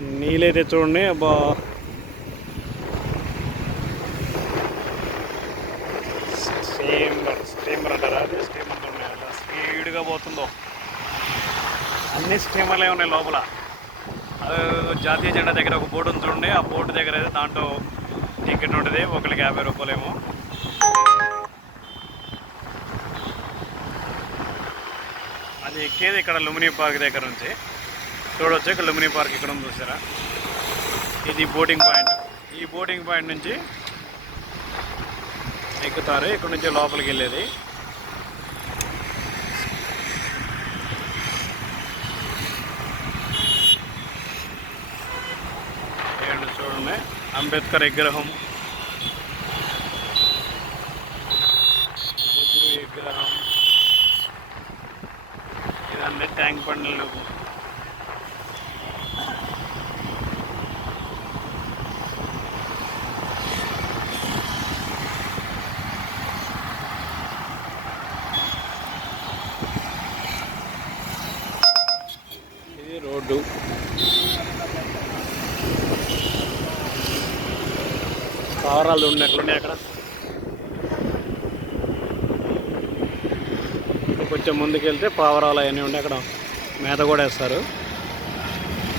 నీళ్ళైతే చూడండి అబ్బా. Steamer steamer అంటారా? అది స్టీమర్ ఉన్నాయి స్పీడ్గా పోతుందో. అన్ని స్టీమర్లే ఉన్నాయి లోపల. జాతీయ జెండా దగ్గర ఒక బోర్డు ఉంది చూడండి ఆ బోర్డు దగ్గర అయితే దాంట్లో టికెట్ ఉంటుంది ఒకరికి యాభై రూపాయలేమో. అది ఎక్కేది ఇక్కడ లుమినీ పార్క్ దగ్గర నుంచి. చూడవచ్చు ఇక్కడ లుమినీ పార్క్ ఇక్కడ ఉంది చూసారా? ఇది బోటింగ్ పాయింట్. ఈ బోటింగ్ పాయింట్ నుంచి ఎక్కుతారు ఇక్కడ నుంచి లోపలికి వెళ్ళేది. చూడండి అంబేద్కర్ విగ్రహం. విగ్రహం. ఇదండి ట్యాంక్ బండ్లు ఇది రోడ్డు. పావురాలు ఉన్నట్లున్నాయి అక్కడ. కొంచెం ముందుకెళ్తే పావురాలు అవన్నీ ఉండే అక్కడ. మేత కూడా వేస్తారు.